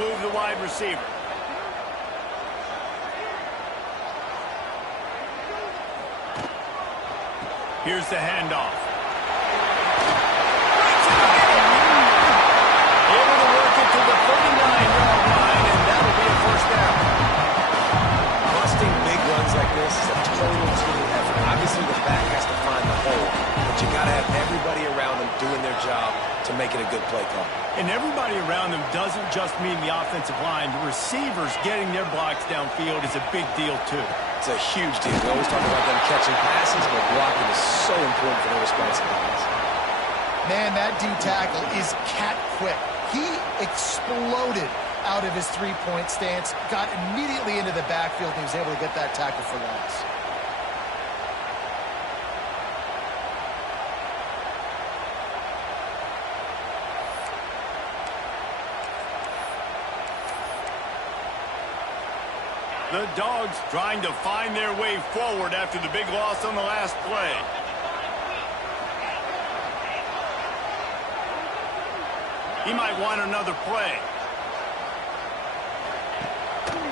move the wide receiver. Here's the handoff. Able to work it to the 39-yard line, and that'll be a first down. Busting big runs like this is a total team effort. Obviously, the back has to find the hole, but you got to have everybody around them doing their job to make it a good play call. And everybody around them doesn't just mean the offensive line. The receivers getting their blocks downfield is a big deal, too. It's a huge deal. We always talk about them catching passes, but blocking is so important for their responsibilities. Man, that D tackle is cat quick. He exploded out of his three-point stance, got immediately into the backfield, and he was able to get that tackle for loss. The Dogs trying to find their way forward after the big loss on the last play. He might want another play.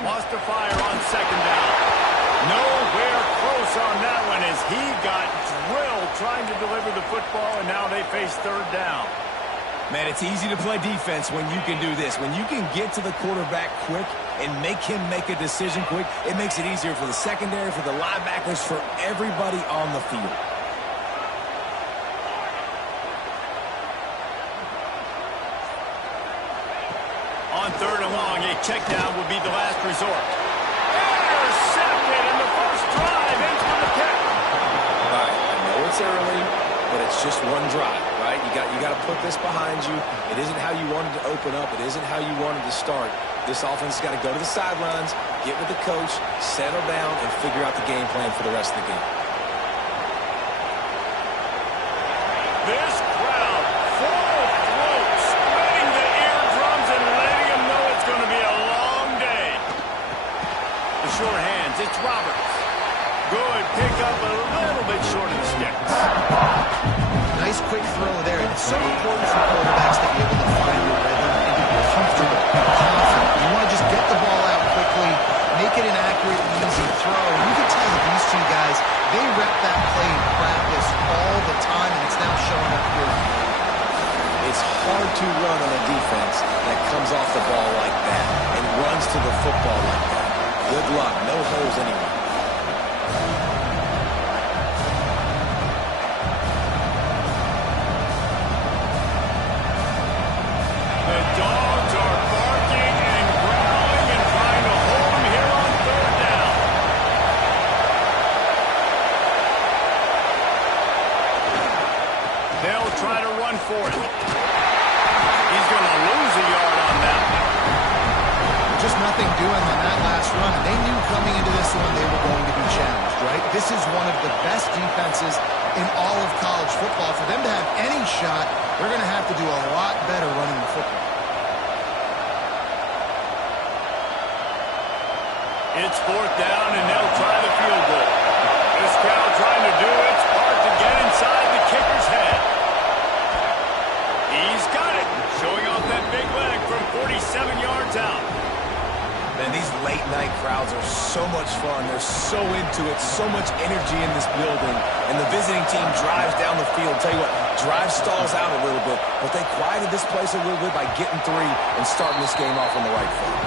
Wants to fire on second down. Nowhere close on that one as he got drilled trying to deliver the football, and now they face third down. Man, it's easy to play defense when you can do this. When you can get to the quarterback quick and make him make a decision quick, it makes it easier for the secondary, for the linebackers, for everybody on the field. On third and long, a check down would be the last resort. Intercepted in the first drive into the pick. All right, I know it's early, but it's just one drive, right? You got to put this behind you. It isn't how you wanted to open up. It isn't how you wanted to start. This offense has got to go to the sidelines, get with the coach, settle down, and figure out the game plan for the rest of the game. This crowd full of throats, spreading the eardrums and letting them know it's going to be a long day. The short hands, it's Roberts. Good pick up a little bit short of the sticks. Nice quick throw there. And it's so important for quarterbacks to be able to find your rhythm and to be comfortable and confident. You want to just get the ball out quickly, make it an accurate and easy throw. And you can tell that these two guys, they rep that play in practice all the time, and it's now showing up here. It's hard to run on a defense that comes off the ball like that and runs to the football like that. Good luck. No holes anywhere. The Dogs are barking and growling and trying to hold him here on third down. They'll try to run for it. He's going to lose a yard on that one. Just nothing doing on that last run. And they knew coming into this one they were going to be challenged, right? This is one of the best defenses in all of college football. For them to have any shot, they're going to have to do a lot better running the football. It's fourth down, and they'll try the field goal. This crowd trying to do its part to get inside the kicker's head. He's got it, showing off that big leg from 47 yards out. Man, these late-night crowds are so much fun. They're so into it, so much energy in this building. And the visiting team drives down the field. Tell you what, drive stalls out a little bit, but they quieted this place a little bit by getting three and starting this game off on the right foot.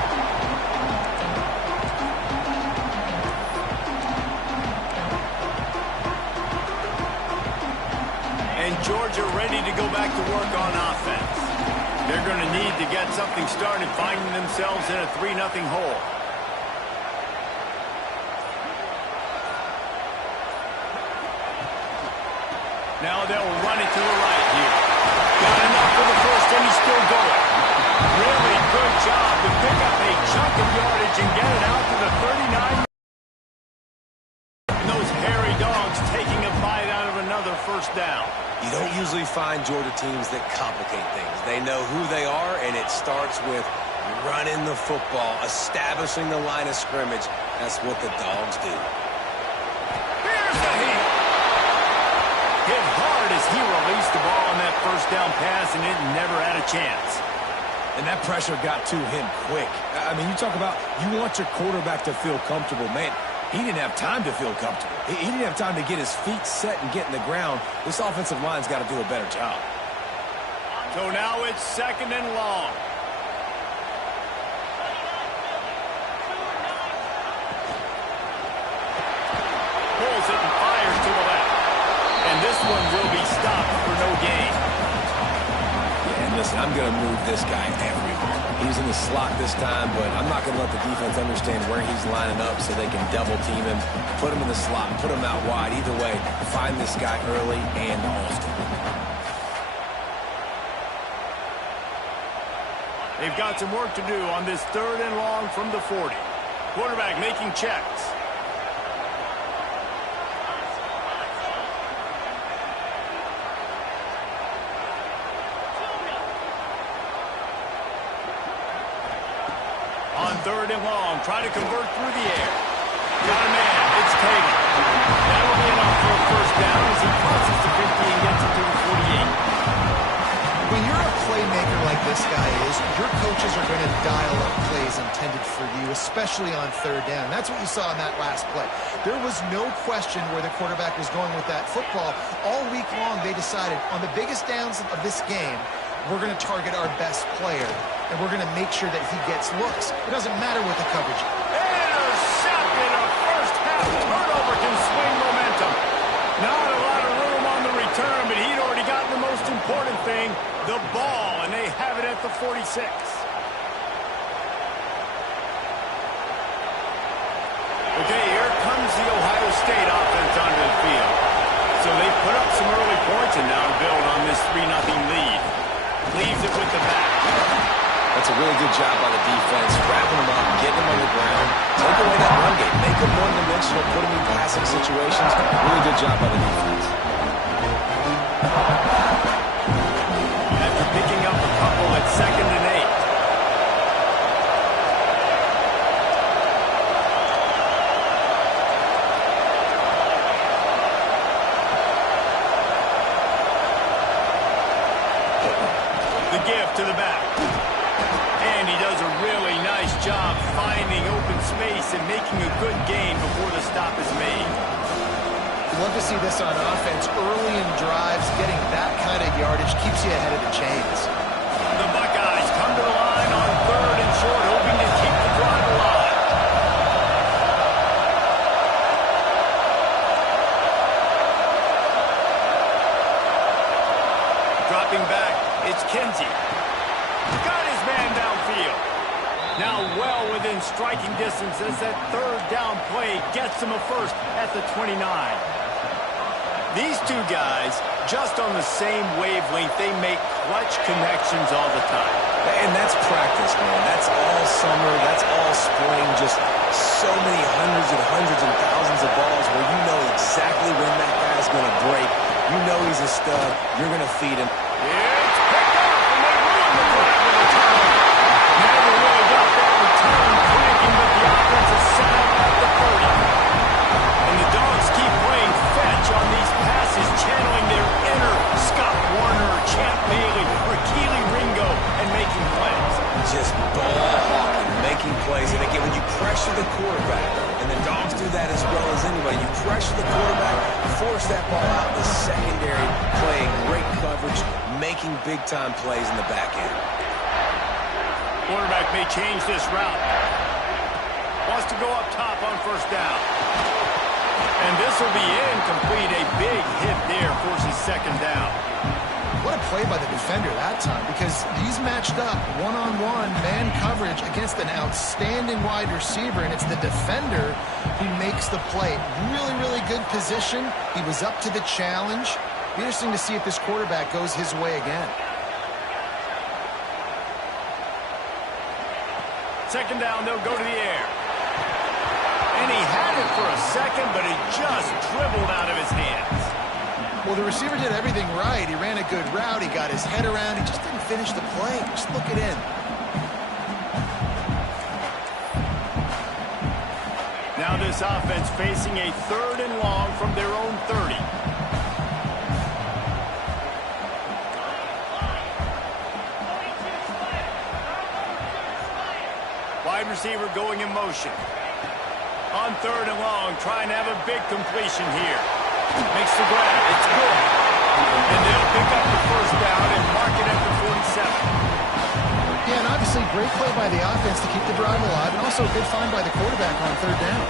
And Georgia ready to go back to work on offense. They're going to need to get something started, finding themselves in a 3-0 hole. Now they'll run it to the right here. Got enough for the first, and he's still going. Really good job to pick up a chunk of yardage and get it out to the 39. And those hairy Dogs taking a bite out of another first down. You don't usually find Georgia teams that complicate things. They know who they are, and it starts with running the football, establishing the line of scrimmage. That's what the Dogs do. Here's the heat. Hit hard as he released the ball on that first down pass, and it never had a chance. And that pressure got to him quick. I mean, you talk about you want your quarterback to feel comfortable. Man, he didn't have time to feel comfortable. He didn't have time to get his feet set and get in the ground. This offensive line's got to do a better job. So now it's 2nd and long. Pulls it and fires to the left. And this one will be stopped for no gain. Yeah, and listen, I'm going to move this guy everywhere. He's in the slot this time, but I'm not going to let the defense understand where he's lining up so they can double team him, put him in the slot, put him out wide. Either way, find this guy early and often. They've got some work to do on this 3rd and long from the 40. Quarterback making checks. On 3rd and long, try to convert through the air. Got a man, it's Taylor. That'll be enough for a 1st down as he crosses the 50 and gets it to the 48. When you're a playmaker like this guy is, your coaches are going to dial up plays intended for you, especially on 3rd down. That's what you saw in that last play. There was no question where the quarterback was going with that football. All week long, they decided on the biggest downs of this game, we're going to target our best player, and we're going to make sure that he gets looks. It doesn't matter what the coverage is. Intercepted. A first-half turnover can swing momentum. Not a lot of room on the return, but he'd already gotten the most important thing, the ball, and they have it at the 46. Okay, here comes the Ohio State offense onto the field. So they put up some early points and now build on this 3-0 lead. Leaves it with the back. That's a really good job by the defense, wrapping them up, getting them on the ground, take away that run game, make them one-dimensional, put them in passing situations. Really good job by the defense. After picking up a couple at 2nd and 8. The give to the back. And he does a really nice job finding open space and making a good gain before the stop is made. Love to see this on offense. Early in drives, getting that kind of yardage keeps you ahead of the chains. The Buckeyes come to the line on 3rd and short, hoping to keep the drive alive. Dropping back, it's Kinsey. Got his man downfield. Now well within striking distance as that 3rd down play gets him a first at the 29. These two guys, just on the same wavelength, they make clutch connections all the time. And that's practice, man. That's all summer. That's all spring. Just so many hundreds and thousands of balls where you know exactly when that guy's going to break. You know he's a stud. You're going to feed him. It's picked up, and they ruin the drive with a turnover. Never really got that return cranking, but the offense is set up at the 30. And the Dogs keep playing fetch on these passes, channeling their inner Scott Warner, Champ Bailey, or Keely Ringo, and making plays. Just ball hawking, making plays. And again, when you pressure the quarterback, and the Dogs do that as well as anybody, you pressure the quarterback, force that ball out in the secondary, playing great coverage, making big-time plays in the back end. Quarterback may change this route. Wants to go up top on 1st down. And this will be incomplete. A big hit there forces 2nd down. What a play by the defender that time, because he's matched up one-on-one man coverage against an outstanding wide receiver, and it's the defender who makes the play. Really, really good position. He was up to the challenge. Be interesting to see if this quarterback goes his way again. 2nd down, they'll go to the air. And he had it for a second, but it just dribbled out of his hands. Well, the receiver did everything right. He ran a good route. He got his head around. He just didn't finish the play. Just look it in. Now this offense facing a 3rd and long from their own 30. receiver going in motion. On 3rd and long, trying to have a big completion here. Makes the grab. It's good. And they'll pick up the first down and mark it at the 47. Yeah, and obviously great play by the offense to keep the drive alive, and also a good find by the quarterback on 3rd down.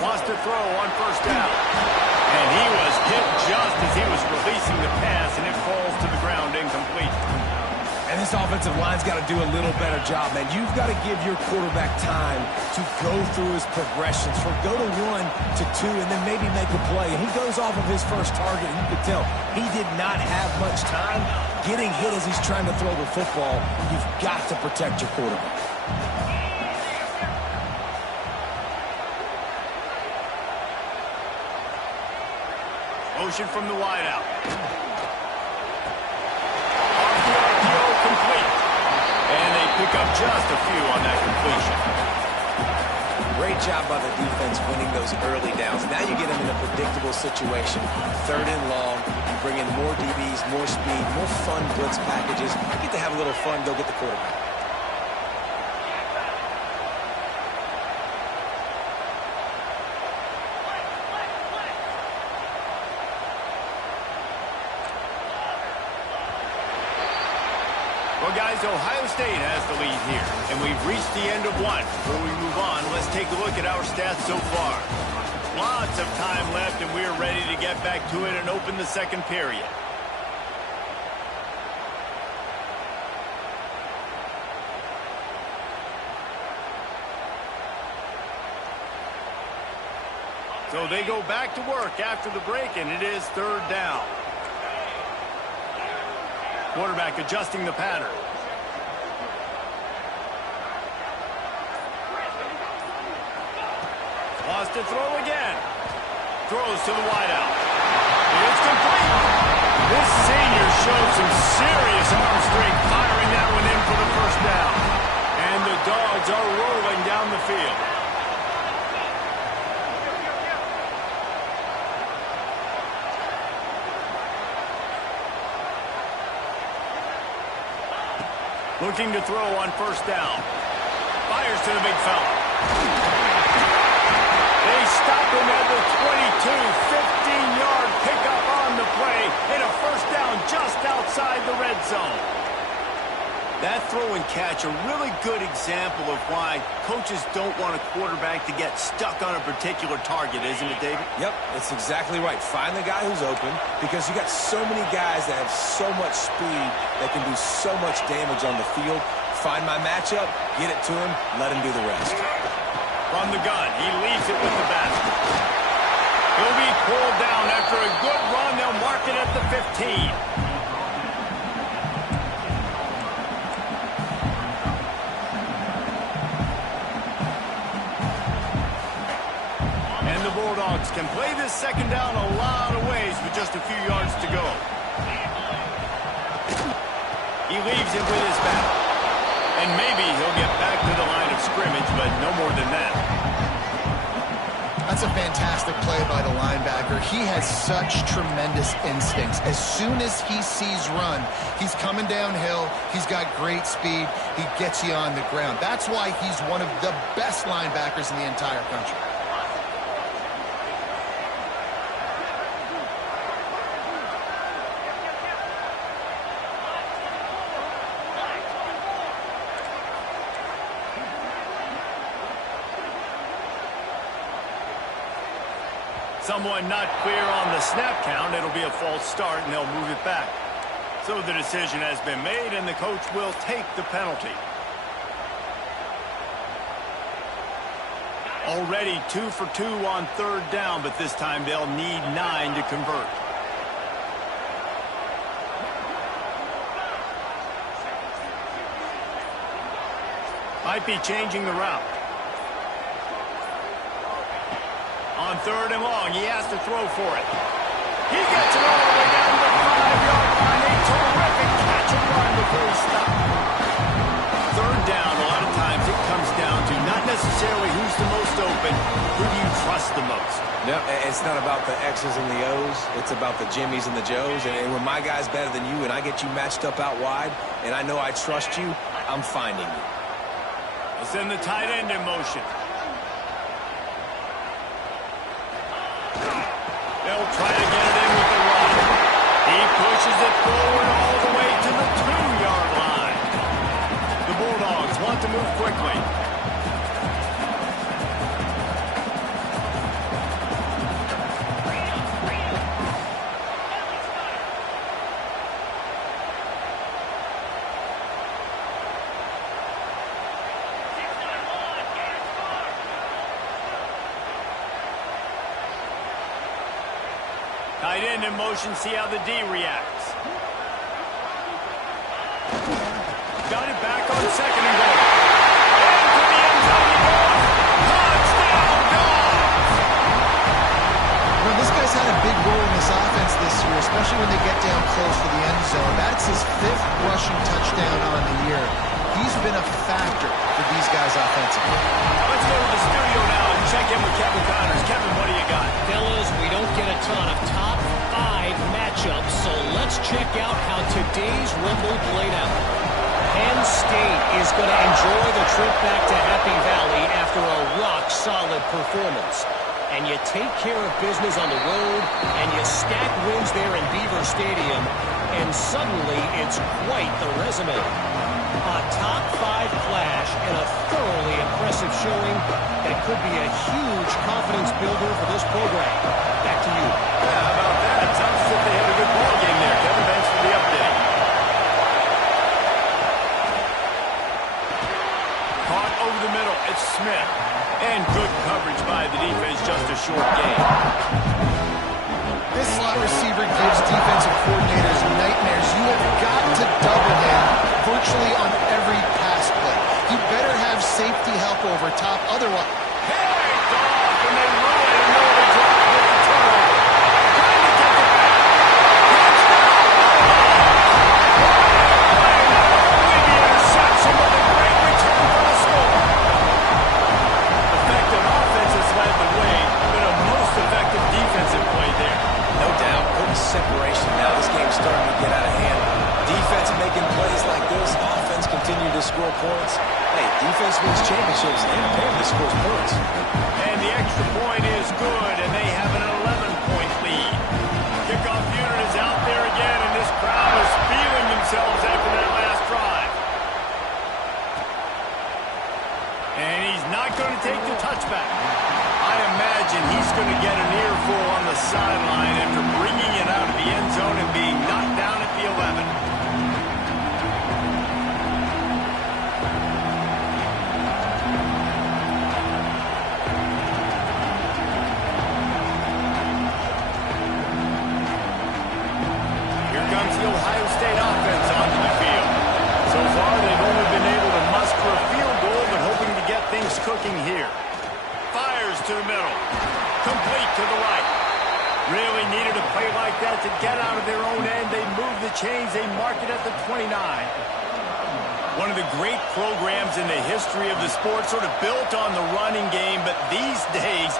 Wants to throw on 1st down. And he was hit just as he was releasing the pass, and it falls to the ground incomplete. And this offensive line's got to do a little better job, man. You've got to give your quarterback time to go through his progressions, from go to 1 to 2, and then maybe make a play. And he goes off of his first target, and you can tell he did not have much time getting hit as he's trying to throw the football. You've got to protect your quarterback. Motion from the wideout. Off the RPO, complete. And they pick up just a few on that completion. Great job by the defense winning those early downs. Now you get them in a predictable situation. 3rd and long, you bring in more DBs, more speed, more fun blitz packages. You get to have a little fun, go get the quarterback. Well, guys, Ohio State has the lead here, and we've reached the end of 1. Before we move on, let's take a look at our stats so far. Lots of time left, and we're ready to get back to it and open the 2nd period. So they go back to work after the break, and it is 3rd down. Quarterback adjusting the pattern. Wants to throw again. Throws to the wideout. It's complete. This senior showed some serious arm strength, firing that one in for the 1st down. And the Dogs are rolling down the field. Looking to throw on 1st down. Fires to the big fella. They stop him at the 22. 15-yard pickup on the play. And a 1st down just outside the red zone. That throw and catch, a really good example of why coaches don't want a quarterback to get stuck on a particular target, isn't it, David? Yep, that's exactly right. Find the guy who's open, because you got so many guys that have so much speed that can do so much damage on the field. Find my matchup, get it to him, let him do the rest. From the gun, he leaves it with the basket. He'll be pulled down after a good run. They'll mark it at the 15. Bulldogs can play this 2nd down a lot of ways with just a few yards to go. He leaves it with his back. And maybe he'll get back to the line of scrimmage, but no more than that. That's a fantastic play by the linebacker. He has such tremendous instincts. As soon as he sees run, he's coming downhill. He's got great speed. He gets you on the ground. That's why he's one of the best linebackers in the entire country. Someone not clear on the snap count. It'll be a false start, and they'll move it back. So the decision has been made, and the coach will take the penalty. Already 2 for 2 on 3rd down, but this time they'll need 9 to convert. Might be changing the route. On 3rd and long, he has to throw for it. He gets it all the way down to the 5-yard line. A terrific catch and run before he stopped. 3rd down, a lot of times it comes down to not necessarily who's the most open, but who do you trust the most? No, it's not about the X's and the O's. It's about the Jimmys and the Joes. And when my guy's better than you and I get you matched up out wide and I know I trust you, I'm finding you. Let's send the tight end in motion. They'll try to get it in with the run. He pushes it forward all the way to the 2-yard line. The Bulldogs want to move quickly. Tight end in motion, see how the D reacts. Got it back on second and goal. Into the end zone he goes. Touchdown, Dogs! Well, this guy's had a big role in this offense this year, especially when they get down close to the end zone. That's his 5th rushing touchdown on the year. He's been a factor for these guys offensively. Let's go to the studio now and check in with Kevin Connors. Kevin, what do you got? Fellas, we don't get a ton of top 5 matchups, so let's check out how today's Rumble played out. Penn State is going to enjoy the trip back to Happy Valley after a rock-solid performance. And you take care of business on the road, and you stack wins there in Beaver Stadium, and suddenly it's quite the resume. A top 5 clash and a thoroughly impressive showing that could be a huge confidence builder for this program. Back to you. Yeah, how about that? Sounds as if they had a good ball game there. Kevin, thanks for the update. Caught over the middle. It's Smith. And good coverage by the defense, just a short gain. This slot receiver gives defensive coordinators nightmares. You have got to double him virtually on every pass play. He better have safety help over top, otherwise... Picked off, and they run it, and now they drop it with the turnover. Trying to get it back. Touchdown! The interception with a great return for the score. Effective offense has led the way, but a most effective defensive play there. No doubt. Putting separation now. This game's starting to get out of hand. Defense making plays like this. Offense continue to score points. Hey, defense wins championships and apparently scores points. And the extra point is good, and they have an 11-point lead. Kickoff unit is out there again, and this crowd is feeling themselves after that last drive. And he's not going to take the touchback. I imagine he's going to get an earful on the sideline after bringing it out of the end zone and being knocked down at the 11. Here comes the Ohio State offense onto the field. So far, they've only been able to muster a field goal, but hoping to get things cooking here. Fires to the middle. Complete to the right. Really needed a play like that to get out of their own end. They move the chains. They mark it at the 29. One of the great programs in the history of the sport, sort of built on the running game, but these days,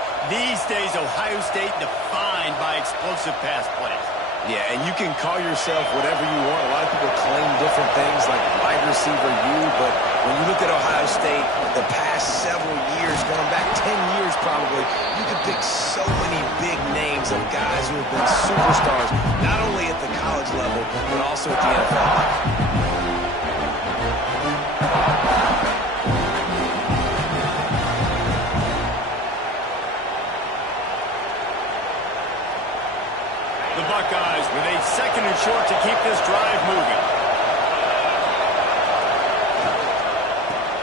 Ohio State defined by explosive pass plays. Yeah, and you can call yourself whatever you want. A lot of people claim different things like wide receiver U, but when you look at Ohio State, the past several years, going back 10 years probably, you could pick so many big names of guys who have been superstars, not only at the college level, but also at the NFL level. The Buckeyes with a 2nd and short to keep this drive moving.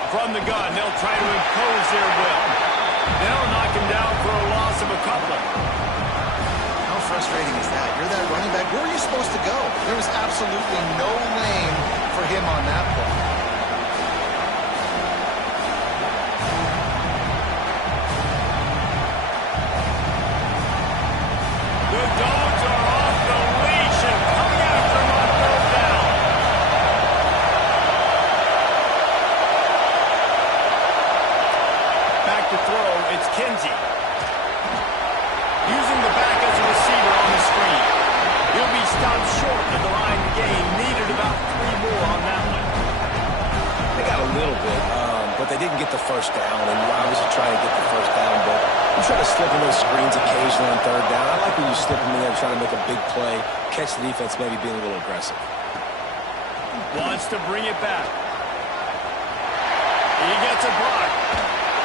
From the gun, they'll try to impose their will. They'll knock him down for a loss of a couple. How frustrating is that? You're that running back. Where were you supposed to go? There was absolutely no lane for him on that play. The Dogs are off the leash and coming after him on 3rd down. Back to throw. It's Kinsey. first down, and you're obviously trying to get the first down, but you try to slip in those screens occasionally on third down. I like when you slip them in there, try to make a big play, catch the defense maybe being a little aggressive. Wants to bring it back. He gets a block.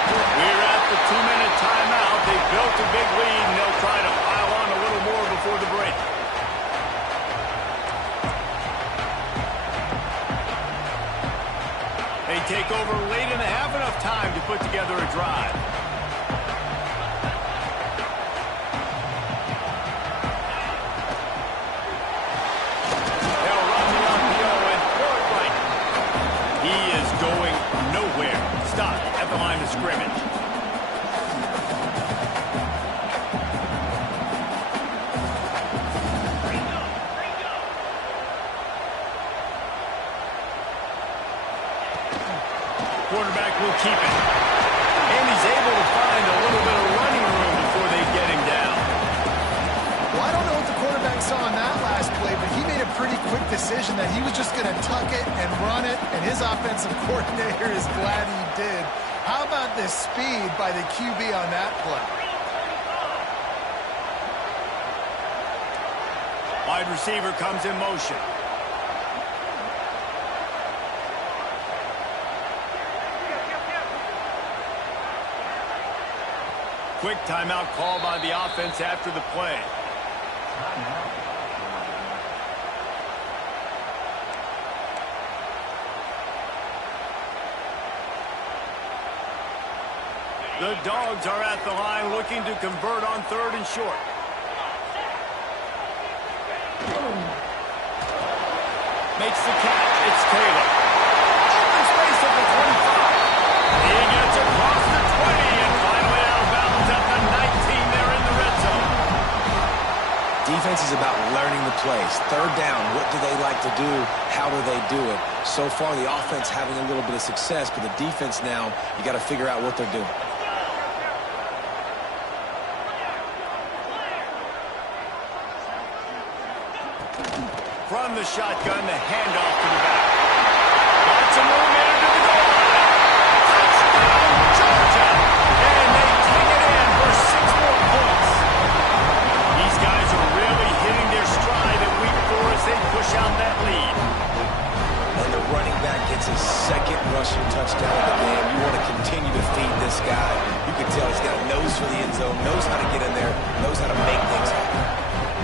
We're at the 2-minute timeout. They built a big lead, and they'll try to pile on a little more before the break. They take over late in the half, enough time to put together a drive. They'll run the RPO and throw it right. He is going nowhere. Stop at the line of scrimmage. Quarterback will keep it. And he's able to find a little bit of running room before they get him down. Well, I don't know what the quarterback saw on that last play, but he made a pretty quick decision that he was just going to tuck it and run it, and his offensive coordinator is glad he did. How about this speed by the QB on that play? Wide receiver comes in motion. Quick timeout call by the offense after the play. The Dogs are at the line looking to convert on 3rd and short. Makes the catch. It's Taylor. Open space at the 25. He gets across the 20 and finally out of bounds at the 19 there in the red zone. Defense is about learning the plays. 3rd down, what do they like to do? How do they do it? So far, the offense having a little bit of success, but the defense now, you got to figure out what they're doing. From the shotgun, the handoff to the back. Lots of movement into the goal line. Touchdown, Georgia! And they take it in for 6 more points. These guys are really hitting their stride at week 4 as they push out that lead. And the running back gets his 2nd rushing touchdown of the game. You want to continue to feed this guy. You can tell he's got a nose for the end zone, knows how to get in there, knows how to make things happen.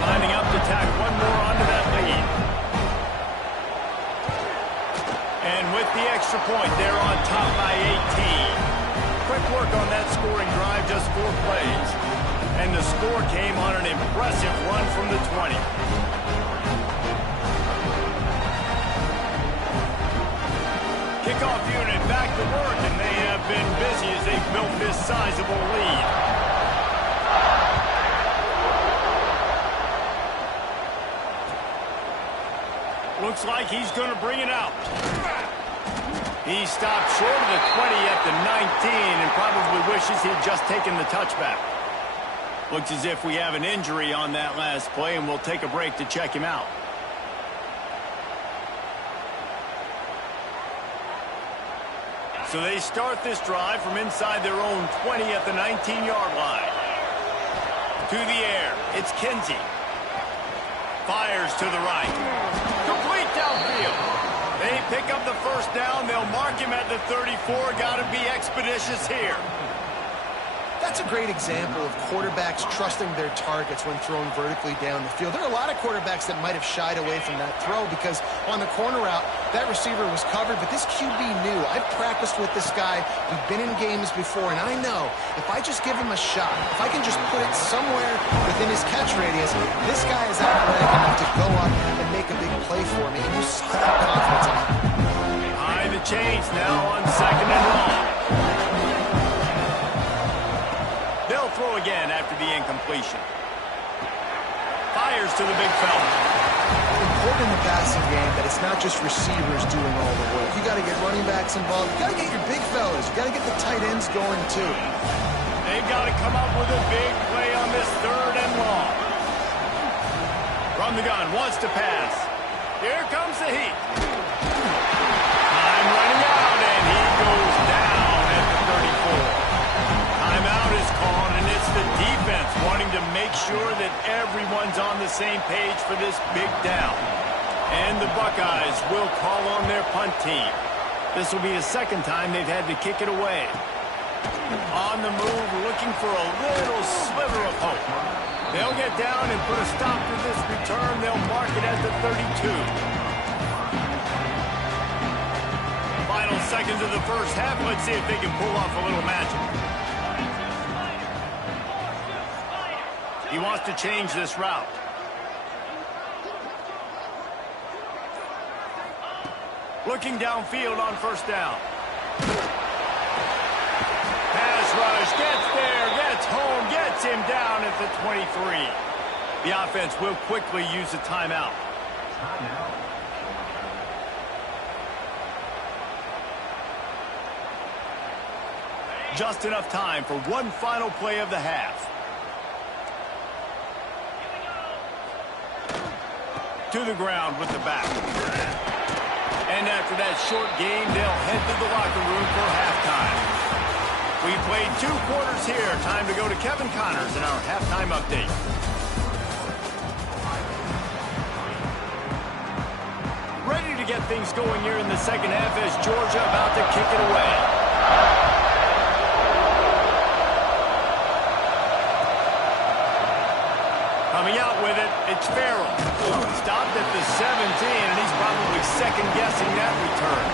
Lining up to tack one more onto that lead. And with the extra point, they're on top by 18. Quick work on that scoring drive, just 4 plays. And the score came on an impressive run from the 20. Kickoff unit back to work, and they have been busy as they've built this sizable lead. Looks like he's going to bring it out. He stopped short of the 20 at the 19 and probably wishes he'd just taken the touchback. Looks as if we have an injury on that last play, and we'll take a break to check him out. So they start this drive from inside their own 20 at the 19-yard line. To the air, it's Kinsey. Fires to the right. Complete downfield. They pick up the first down. They'll mark him at the 34. Got to be expeditious here. That's a great example of quarterbacks trusting their targets when thrown vertically down the field. There are a lot of quarterbacks that might have shied away from that throw because on the corner route, that receiver was covered, but this QB knew. I've practiced with this guy. We've been in games before, and I know if I just give him a shot, if I can just put it somewhere within his catch radius, this guy is athletic enough to go up and make a big play for me, and you saw that confidence in him. Behind the chains now on 2nd and long. They'll throw again after the incompletion. Fires to the big fella. Important in the passing game that it's not just receivers doing all the work. You got to get running backs involved. You got to get your big fellas. You got to get the tight ends going too. They've got to come up with a big play on this 3rd and long. From the gun, wants to pass. Here comes the heat. Time running out, and he goes down at the make sure that everyone's on the same page for this big down. And the Buckeyes will call on their punt team. This will be the second time they've had to kick it away. On the move, looking for a little sliver of hope. They'll get down and put a stop to this return. They'll mark it at the 32. Final seconds of the first half. Let's see if they can pull off a little magic. He wants to change this route. Looking downfield on first down. Pass rush, gets there, gets home, gets him down at the 23. The offense will quickly use a timeout. Just enough time for one final play of the half. To the ground with the back. And after that short game, they'll head to the locker room for halftime. We played 2 quarters here. Time to go to Kevin Connors in our halftime update. Ready to get things going here in the second half as Georgia about to kick it away. Coming out with it, it's Farrell. Stopped at the 17, and he's probably second-guessing that return.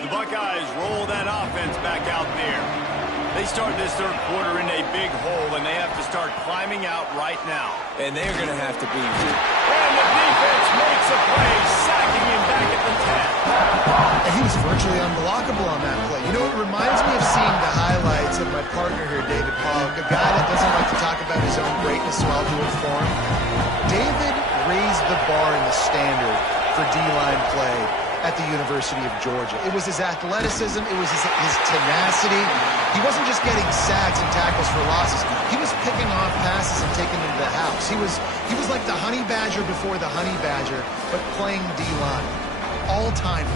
The Buckeyes roll that offense back out there. They start this third quarter in a big hole, and they have to start climbing out right now. And they're going to have to be. And the defense makes a play, sacking him back at the 10. And he was virtually unblockable on that play. You know, it reminds me of seeing the highlights of my partner here, David Pollock, a guy that doesn't like to talk about his own greatness, so I'll do it for him. David raised the bar in the standard for D-line play at the University of Georgia. It was his athleticism, it was his tenacity. He wasn't just getting sacks and tackles for losses. He was picking off passes and taking them to the house. He was like the Honey Badger before the Honey Badger, but playing D-line. All-time.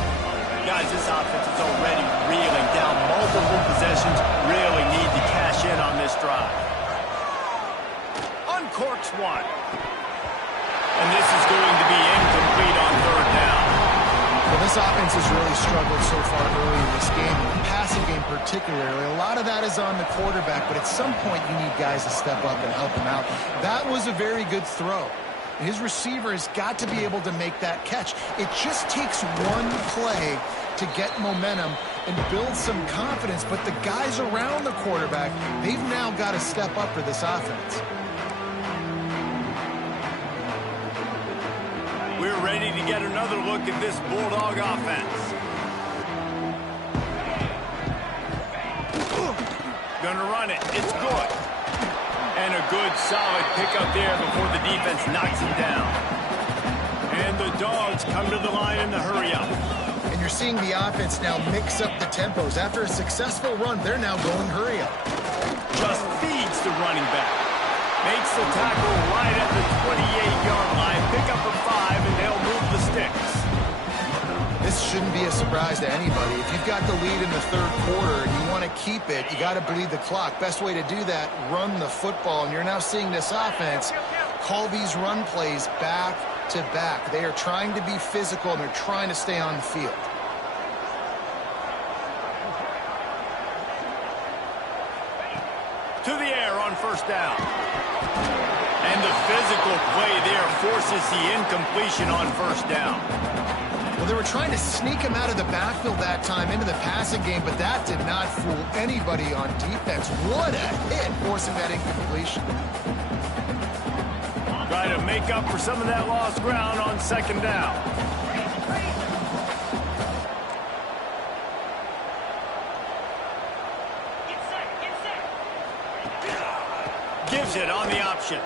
Guys, this offense is already reeling down multiple possessions. Really need to cash in on this drive. Uncorks one. And this is going to be incomplete on third down. Well, this offense has really struggled so far early in this game, the passing game particularly. A lot of that is on the quarterback, but at some point you need guys to step up and help him out. That was a very good throw. His receiver has got to be able to make that catch. It just takes one play to get momentum and build some confidence, but the guys around the quarterback, they've now got to step up for this offense. We're ready to get another look at this Bulldog offense. Gonna run it. It's good. And a good, solid pickup there before the defense knocks him down. And the Dogs come to the line in the hurry-up. And you're seeing the offense now mix up the tempos. After a successful run, they're now going hurry-up. Just feeds the running back. Makes the tackle right at the 28-yard line. Pick up a 5, and they'll move the sticks. This shouldn't be a surprise to anybody. If you've got the lead in the third quarter and you want to keep it, you got to bleed the clock. Best way to do that, run the football. And you're now seeing this offense call these run plays back to back. They are trying to be physical, and they're trying to stay on the field. To the air on first down. And the physical play there forces the incompletion on first down. Well, they were trying to sneak him out of the backfield that time into the passing game, but that did not fool anybody on defense. What a hit, forcing that incompletion. Try to make up for some of that lost ground on second down. Gives it on the option.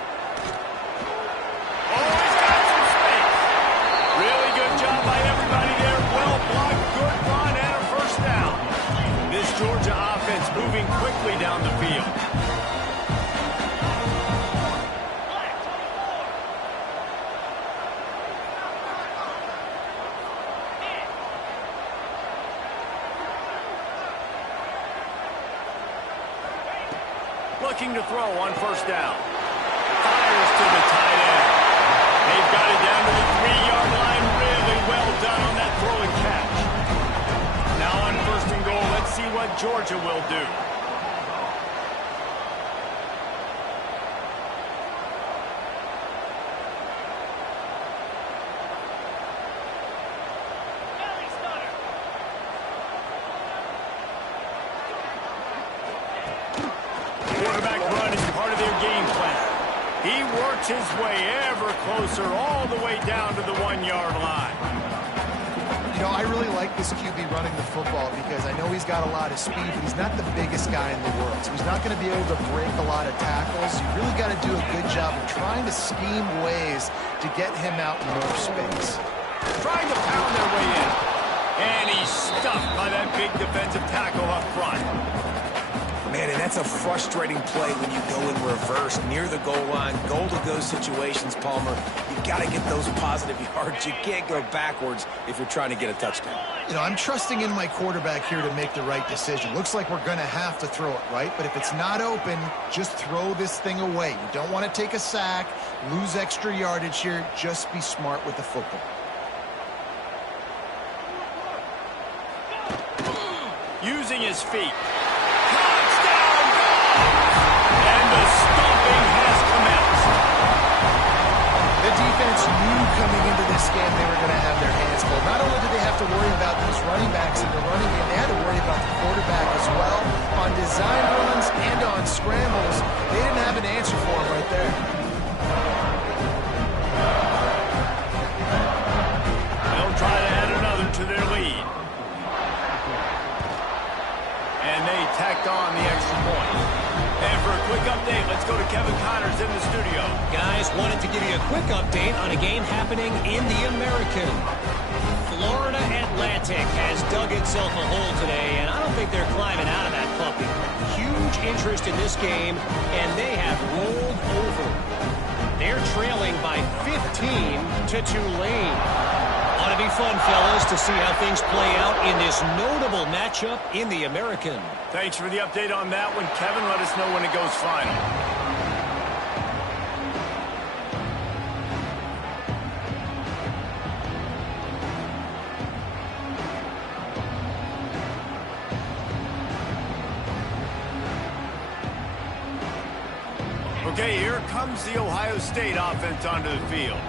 Oh, he's got some space. Really good job by everybody there. Well blocked, good run, and a first down. This Georgia offense moving quickly down the field. looking to throw on first down. Fires to the tight end. They've got it down to the 3-yard line. Really well done on that throw and catch. Now on first and goal, let's see what Georgia will do. Quarterback run is part of their game plan. He works his way ever closer all the way down to the 1-yard line. You know, I really like this QB running the football because I know he's got a lot of speed, but he's not the biggest guy in the world. So he's not going to be able to break a lot of tackles. You really got to do a good job of trying to scheme ways to get him out in more space. Trying to pound their way in. And he's stuffed by that big defensive tackle up front. Man, and that's a frustrating play when you go in reverse near the goal line. Goal-to-go situations, Palmer. You got to get those positive yards. You can't go backwards if you're trying to get a touchdown. You know, I'm trusting in my quarterback here to make the right decision. Looks like we're going to have to throw it, right? But if it's not open, just throw this thing away. You don't want to take a sack, lose extra yardage here. Just be smart with the football. Using his feet. Touchdown goal! And the stomping has commenced. The defense knew coming into this game they were going to have their hands full. Not only did they have to worry about these running backs in the running game, they had to worry about the quarterback as well. On design runs and on scrambles, they didn't have an answer for him right there. They'll try to add another to their lead. And they tacked on the extra point. And for a quick update, let's go to Kevin Connors in the studio. Guys, wanted to give you a quick update on a game happening in the American. Florida Atlantic has dug itself a hole today, and I don't think they're climbing out of that puppy. Huge interest in this game, and they have rolled over. They're trailing by 15 to Tulane. Ought to be fun, fellas, to see how things play out in this notable matchup in the American. Thanks for the update on that one, Kevin. Let us know when it goes final. Okay, here comes the Ohio State offense onto the field.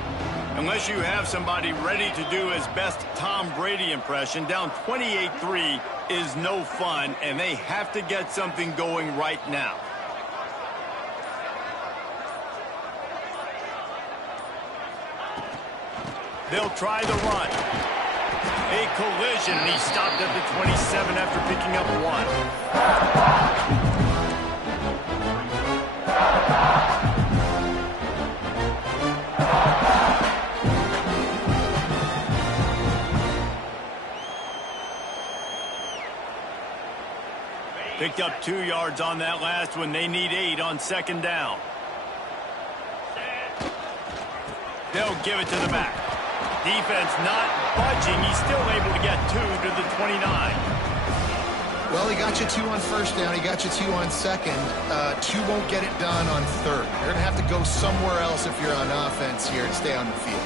Unless you have somebody ready to do his best Tom Brady impression, down 28-3 is no fun, and they have to get something going right now. They'll try the run. A collision, and he stopped at the 27 after picking up 1. Picked up 2 yards on that last one. They need 8 on second down. They'll give it to the back. Defense not budging. He's still able to get 2 to the 29. Well, he got you 2 on first down. He got you 2 on second. 2 won't get it done on third. You're going to have to go somewhere else if you're on offense here to stay on the field.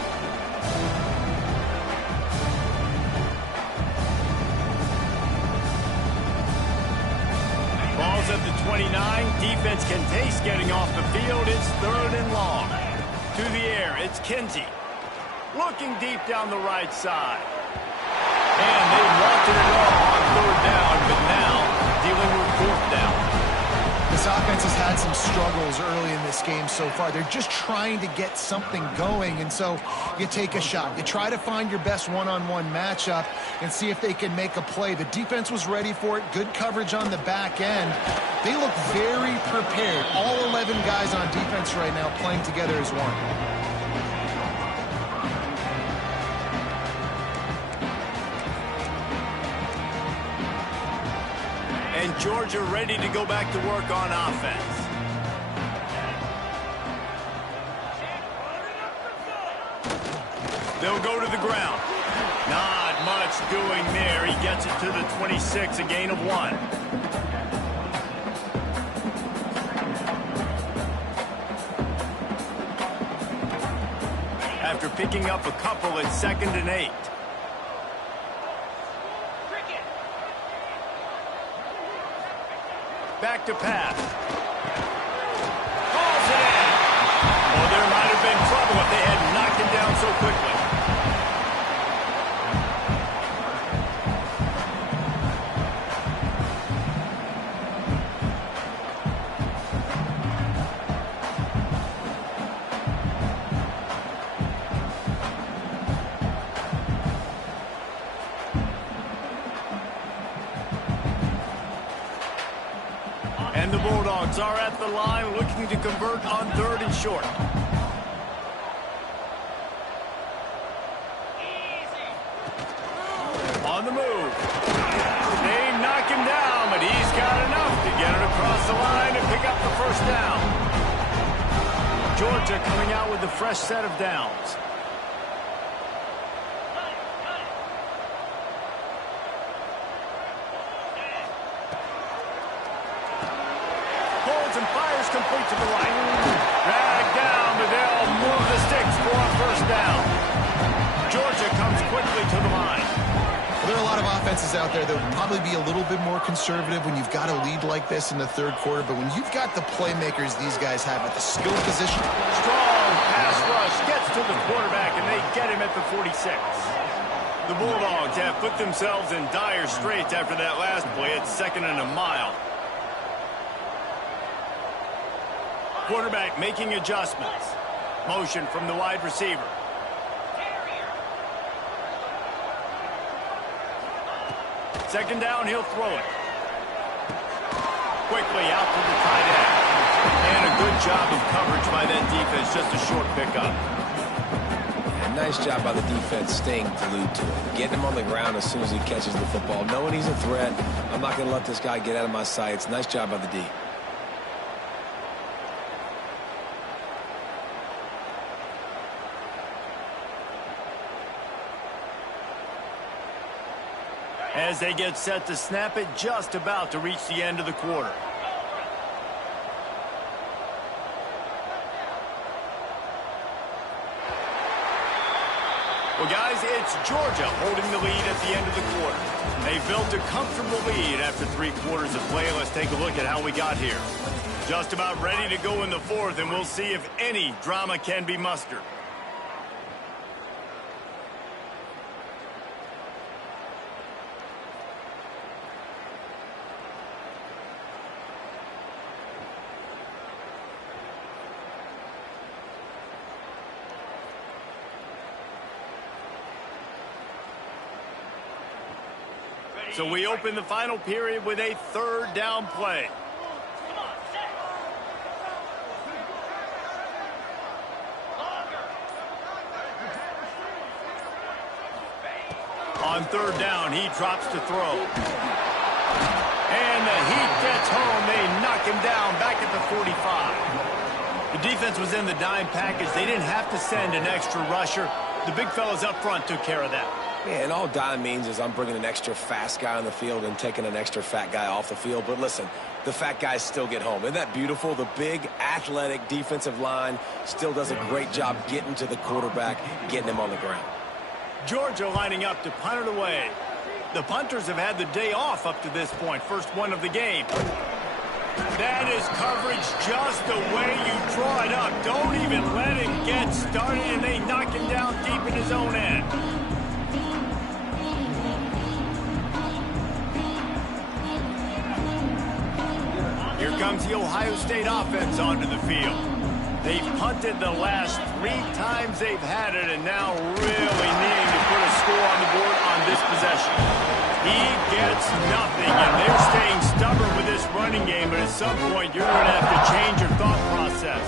Ball's at the 29. Defense can taste getting off the field. It's 3rd and long. To the air, it's Kinsey. Looking deep down the right side. And they wanted it all on 3rd down, but now dealing with 4th down. This offense has had some struggles early in this game so far. They're just trying to get something going, and so you take a shot. You try to find your best one-on-one matchup and see if they can make a play. The defense was ready for it. Good coverage on the back end. They look very prepared. All 11 guys on defense right now playing together as one. And Georgia ready to go back to work on offense. They'll go to the ground. Not much doing there. He gets it to the 26, a gain of 1. picking up a couple at 2nd and 8. Back to pass. Calls it in. Oh, there might have been trouble if they had knocked him down so quickly. And the Bulldogs are at the line looking to convert on 3rd and short. On the move. They knock him down, but he's got enough to get it across the line and pick up the first down. Georgia coming out with a fresh set of downs. And fires complete to the right. Dragged down, but they'll move the sticks for a first down. Georgia comes quickly to the line. There are a lot of offenses out there that would probably be a little bit more conservative when you've got a lead like this in the 3rd quarter, but when you've got the playmakers these guys have at the skill position. Strong pass rush gets to the quarterback, and they get him at the 46. The Bulldogs have put themselves in dire straits after that last play at 2nd and a mile. Quarterback making adjustments. Motion from the wide receiver. Second down, he'll throw it. Quickly out to the tight end. And a good job of coverage by that defense. Just a short pickup. And nice job by the defense staying glued to it. Getting him on the ground as soon as he catches the football. Knowing he's a threat. I'm not going to let this guy get out of my sights. Nice job by the D. As they get set to snap it, just about to reach the end of the quarter. Well, guys, it's Georgia holding the lead at the end of the quarter. They built a comfortable lead after 3 quarters of play. Let's take a look at how we got here. Just about ready to go in the 4th, and we'll see if any drama can be mustered. So we open the final period with a 3rd down play. On 3rd down, he drops to throw. And the heat gets home. They knock him down back at the 45. The defense was in the dime package. They didn't have to send an extra rusher. The big fellas up front took care of that. Yeah, and all dime means is I'm bringing an extra fast guy on the field and taking an extra fat guy off the field. But listen, the fat guys still get home. Isn't that beautiful? The big, athletic defensive line still does a great job getting to the quarterback, getting him on the ground. Georgia lining up to punt it away. The punters have had the day off up to this point. First one of the game. That is coverage just the way you draw it up. Don't even let him get started, and they knock him down deep in his own end. Here comes the Ohio State offense onto the field. They've punted the last 3 times they've had it, and now really needing to put a score on the board on this possession. He gets nothing, and they're staying stubborn with this running game, but at some point you're going to have to change your thought process.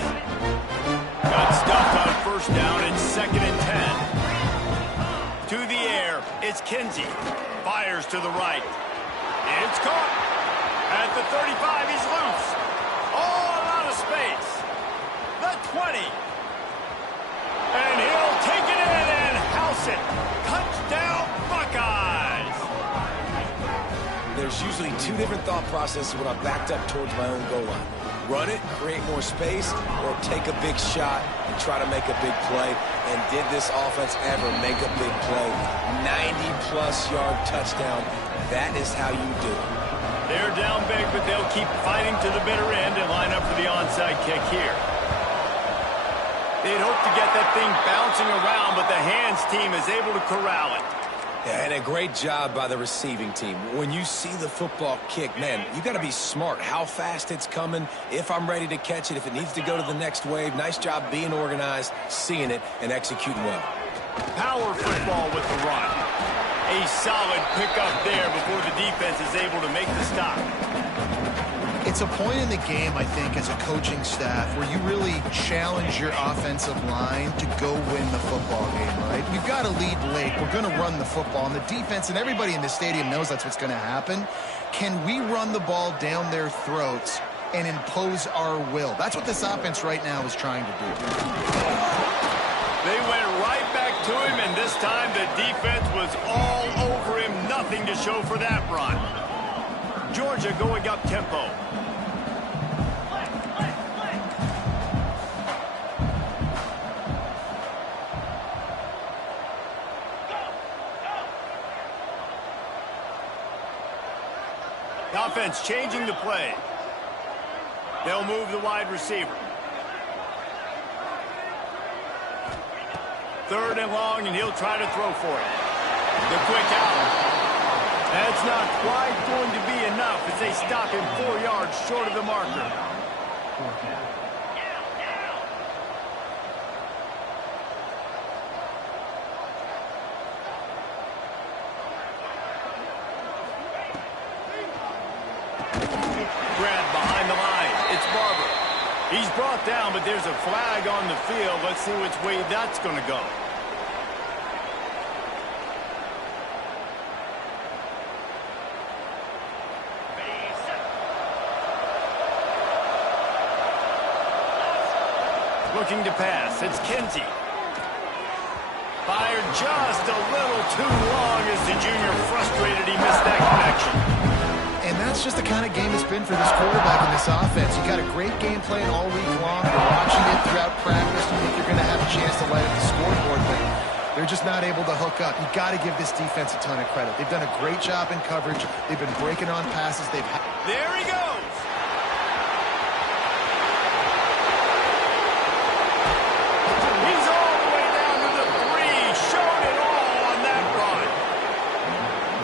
Got stuffed on 1st down. It's 2nd and 10. To the air, it's Kinsey. Fires to the right. It's caught. At the 35, he's loose. Oh, a lot of space. The 20. And he'll take it in and house it. Touchdown, Buckeyes. There's usually 2 different thought processes when I'm backed up towards my own goal line. Run it, create more space, or take a big shot and try to make a big play. And did this offense ever make a big play? 90-plus yard touchdown. That is how you do it. They're down big, but they'll keep fighting to the bitter end and line up for the onside kick here. They'd hope to get that thing bouncing around, but the hands team is able to corral it. Yeah, and a great job by the receiving team. When you see the football kick, man, you got to be smart how fast it's coming, if I'm ready to catch it, if it needs to go to the next wave. Nice job being organized, seeing it, and executing well. Power football with the run. A solid pickup there before the defense is able to make the stop. It's a point in the game, I think, as a coaching staff where you really challenge your offensive line to go win the football game, right? We've got to lead late. We're going to run the football. And the defense and everybody in the stadium knows that's what's going to happen. Can we run the ball down their throats and impose our will? That's what this offense right now is trying to do. They went right back to him, and this time the defense was all over him. Nothing to show for that run. Georgia going up tempo. The offense changing the play. They'll move the wide receiver. 3rd and long, and he'll try to throw for it. The quick out. That's not quite going to be enough as they stop him 4 yards short of the marker. Grab behind the line. It's Barber. He's brought down, but there's a flag on the field. Let's see which way that's going to go. Looking to pass. It's Kinsey. Fired just a little too long as the junior frustrated. He missed that connection. And that's just the kind of game it's been for this quarterback in this offense. You got a great game plan all week long. You're watching it throughout practice. You think you're going to have a chance to light up the scoreboard, but they're just not able to hook up. You got to give this defense a ton of credit. They've done a great job in coverage. They've been breaking on passes. There he goes. He's all the way down to the 3. Showing it all on that run.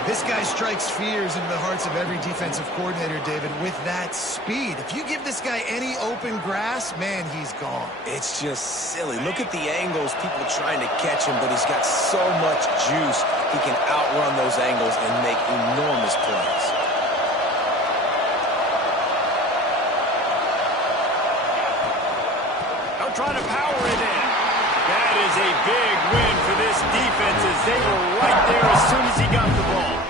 This guy strikes fears into the hearts of every defensive coordinator, David, with that speed. If you give this guy any open grass, man, he's gone. It's just silly. Look at the angles, people trying to catch him, but he's got so much juice. He can outrun those angles and make enormous plays. They'll try to power it in. That is a big win for this defense as they were right there as soon as he got the ball.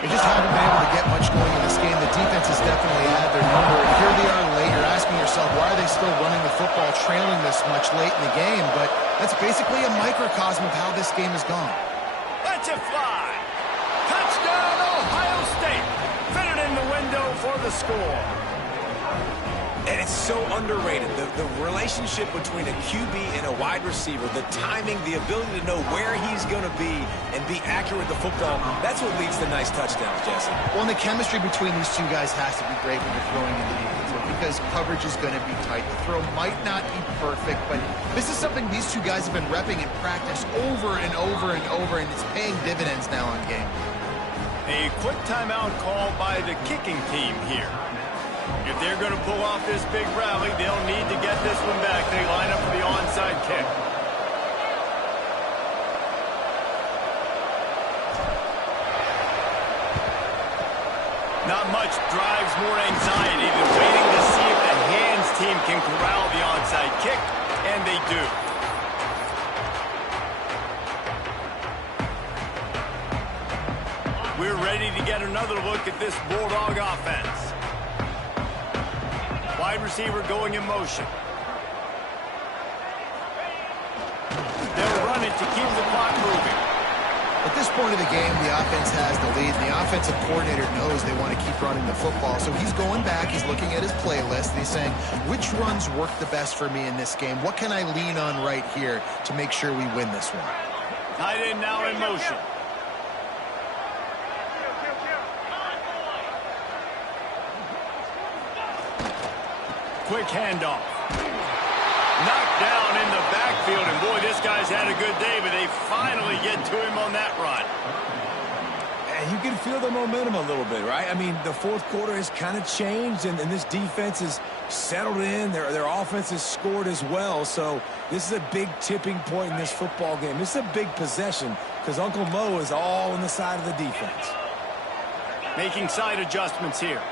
They just haven't been able to get much going in this game. The defense has definitely had their number. And here they are late. You're asking yourself, why are they still running the football, trailing this much late in the game? But that's basically a microcosm of how this game has gone. Let's it fly. Touchdown, Ohio State. Fit it in the window for the score. And it's so underrated. The relationship between a QB and a wide receiver, the timing, the ability to know where he's going to be and be accurate with the football, that's what leads to nice touchdowns, Jesse. Well, and the chemistry between these two guys has to be great when you're throwing into the end zone because coverage is going to be tight. The throw might not be perfect, but this is something these two guys have been repping in practice over and over and over, and it's paying dividends now in game. A quick timeout call by the kicking team here. If they're going to pull off this big rally, they'll need to get this one back. They line up for the onside kick. Not much drives more anxiety than waiting to see if the hands team can corral the onside kick, and they do. We're ready to get another look at this Bulldog offense. Wide receiver going in motion. They'll run it to keep the clock moving. At this point of the game, the offense has the lead, and the offensive coordinator knows they want to keep running the football. So he's going back, he's looking at his playlist, and he's saying, which runs work the best for me in this game? What can I lean on right here to make sure we win this one? Tight end now in motion. Quick handoff. Knocked down in the backfield, and boy, this guy's had a good day, but they finally get to him on that run. And you can feel the momentum a little bit, right? I mean, the fourth quarter has kind of changed, and this defense is settled in. Their offense has scored as well, so this is a big tipping point in this football game. This is a big possession because Uncle Mo is all on the side of the defense. Making side adjustments here.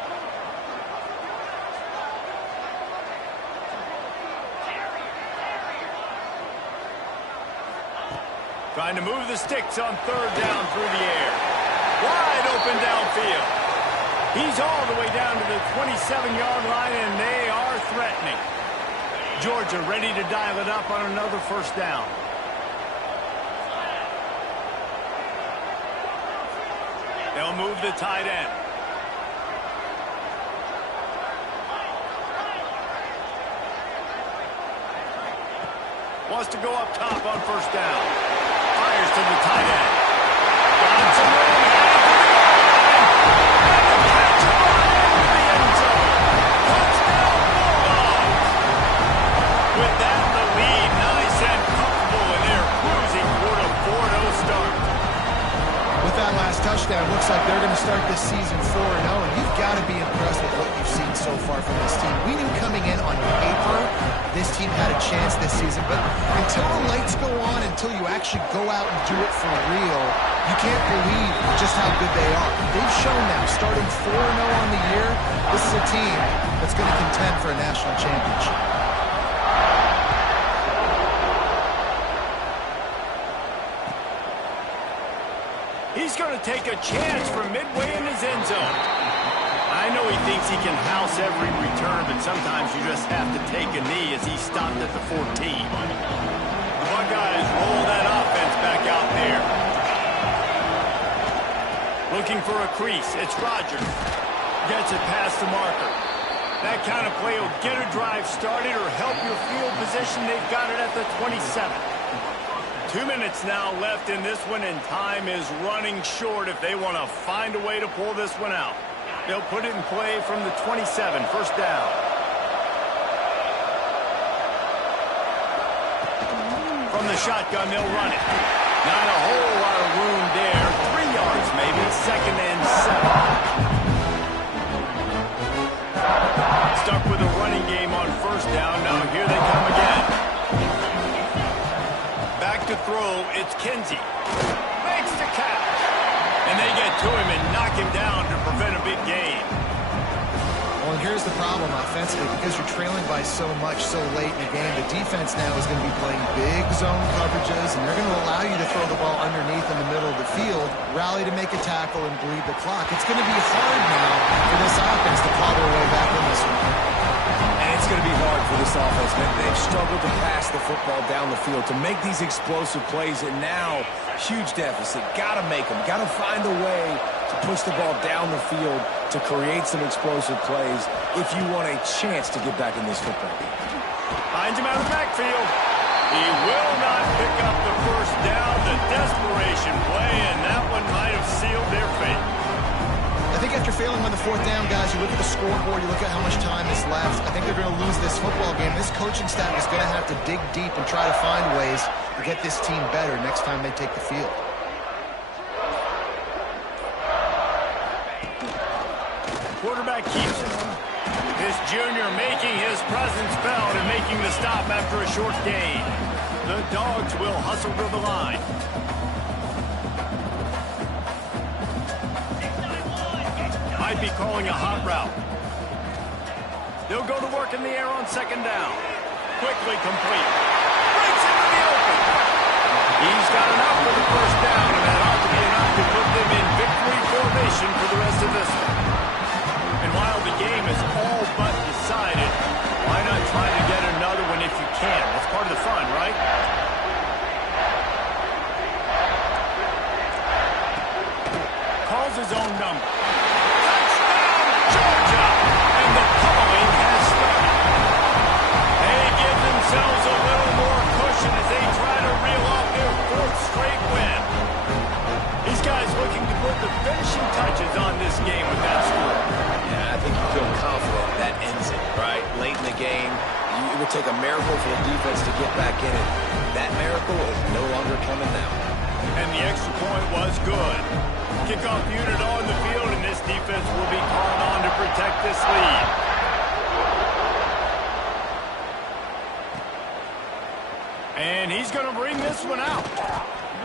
Trying to move the sticks on third down through the air. Wide open downfield. He's all the way down to the 27-yard line, and they are threatening. Georgia ready to dial it up on another first down. They'll move the tight end. Wants to go up top on first down. Fires to the tight end. Got some room. And the catch into the end zone. Touchdown Bulldogs. With that, the lead nice and comfortable, and they're cruising toward a 4-0 start. With that last touchdown, looks like they're going to start this season 4-0, and you've got to be impressed with what you've seen so far from this team. We knew coming in on paper this team had a chance this season, but until the lights go on, until you actually go out and do it for real, you can't believe just how good they are. They've shown now, starting 4-0 on the year, this is a team that's going to contend for a national championship. He's going to take a chance from midway in his end zone. I know he thinks he can house every return, but sometimes you just have to take a knee as he stopped at the 14. The Buckeyes roll that offense back out there. Looking for a crease. It's Rodgers. Gets it past the marker. That kind of play will get a drive started or help your field position. They've got it at the 27. 2 minutes now left in this one, and time is running short if they want to find a way to pull this one out. They'll put it in play from the 27, first down. From the shotgun, they'll run it. Not a whole lot of room there. 3 yards maybe, 2nd and 7. Stuck with a running game on first down. Now here they come again. Back to throw, it's Kinsey. Makes the catch. And they get to him and knock him down to prevent a big gain. Well, and here's the problem offensively. Because you're trailing by so much so late in the game, the defense now is going to be playing big zone coverages, and they're going to allow you to throw the ball underneath in the middle of the field, rally to make a tackle, and bleed the clock. It's going to be hard now for this offense to claw their way back in this one. And it's going to be hard for this offense, man. They've struggled to pass the football down the field, to make these explosive plays, and now huge deficit. Got to make them. Got to find a way to push the ball down the field to create some explosive plays if you want a chance to get back in this football game. Finds him out of the backfield. He will not pick up the first down. The desperation play, and that one might have sealed their fate. I think after failing on the 4th down, guys, you look at the scoreboard, you look at how much time is left. I think they're going to lose this football game. This coaching staff is going to have to dig deep and try to find ways to get this team better next time they take the field. Quarterback keeps it. This junior making his presence felt and making the stop after a short gain. The Dogs will hustle to the line. Might be calling a hot route. They'll go to work in the air on 2nd down. Quickly complete. Breaks into the open. He's got enough for the first down, and that ought to be enough to put them in victory formation for the rest of this one. And while the game is all but decided, why not try to get another one if you can? That's part of the fun, right? has his own number. Touchdown, Georgia! And the pummeling has started. They give themselves a little more cushion as they try to reel off their fourth straight win. These guys looking to put the finishing touches on this game with that score. Yeah, I think you feel confident that ends it, right? Late in the game, it would take a miracle for the defense to get back in it. That miracle is no longer coming now. And the extra point was good. Kickoff unit on the field, and this defense will be called on to protect this lead. And he's going to bring this one out.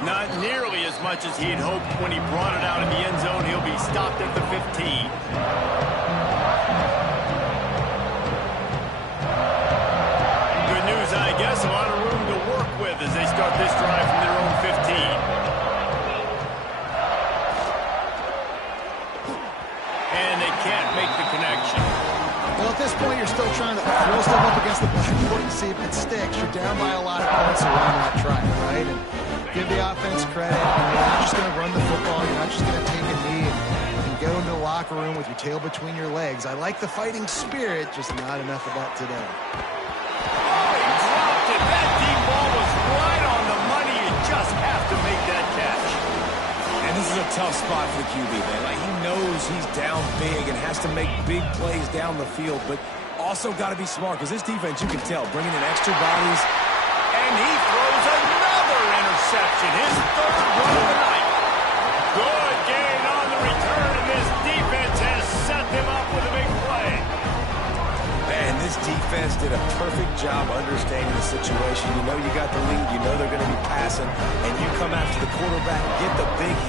Not nearly as much as he had hoped when he brought it out in the end zone. He'll be stopped at the 15. Good news, I guess. A lot of room to work with as they start this drive from their own 15. And they can't make the connection. Well, at this point, you're still trying to throw stuff up against the blackboard and see if it sticks. You're down by a lot of points, so why not try it, right? And give the offense credit. You're not just going to run the football. You're not just going to take a knee and go into the locker room with your tail between your legs. I like the fighting spirit, just not enough of that today. Oh, he dropped it. That deep ball was right on the money. You just have to make that catch. And this is a tough spot for the QB, man. Like, he knows he's down big and has to make big plays down the field, but also got to be smart because this defense, you can tell, bringing in extra bodies. And he throws another interception. His third run of the night. Good gain on the return, and this defense has set them up with a big play. Man, this defense did a perfect job understanding the situation. You know you got the lead. You know they're going to be passing, and you come after the quarterback, get the big hit.